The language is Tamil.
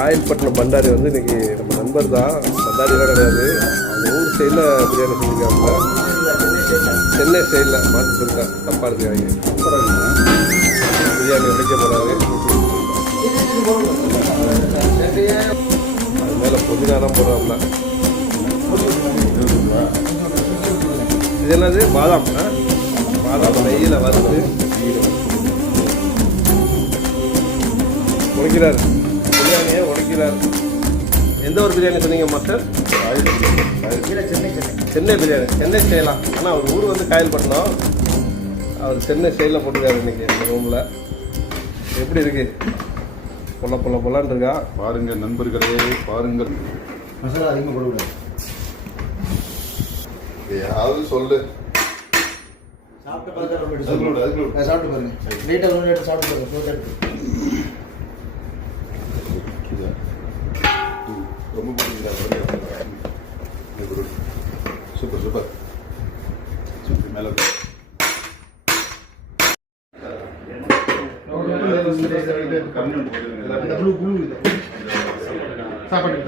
காயல்பட்டினம் பண்டாரி வந்து இன்னைக்கு நம்ம நண்பர் தான், பண்டாரிலாம் கிடையாது. அவங்க ஊர் சைடில் பிரியாணி செஞ்சுருக்காங்க. சென்னை ஸ்டைலில் மாற்றி சொல்லிட்டேன், தப்பாக இருக்காங்க. பிரியாணி உடைக்க போகிறாரு. அது மேலே புதினாலாம் போடுறாப்புல. இது என்னது? பாதாம். பாதாம் நெய்யில் வறுத்து உடைக்கிறார். பிரியாணியை உடைக்கிறார். எந்த ஒரு பிரியாணி சொன்னீங்க மாஸ்டர்? சென்னை பிரியாணி. சென்னை ஸ்டைலாம். ஆனால் அவர் ஊர் வந்து காயல்பட்டினம். அவர் சென்னை ஸ்டைலில் போட்டுருக்காரு இன்னைக்கு இந்த ரூமில். எப்படி இருக்கு? பொல்லான்னு இருக்கா பாருங்க நண்பர்களே, பாருங்கள். மசாலா அதிகமாக போடக்கூடாது. யாவது சொல்லு. சாப்பிட்டு பார்த்து சாப்பிட்டு பாருங்க. லேட்டாக சாப்பிட்டு பாருங்க. ரொம்ப பிடிக்கிறா. Super super. மேலே சாப்பாடு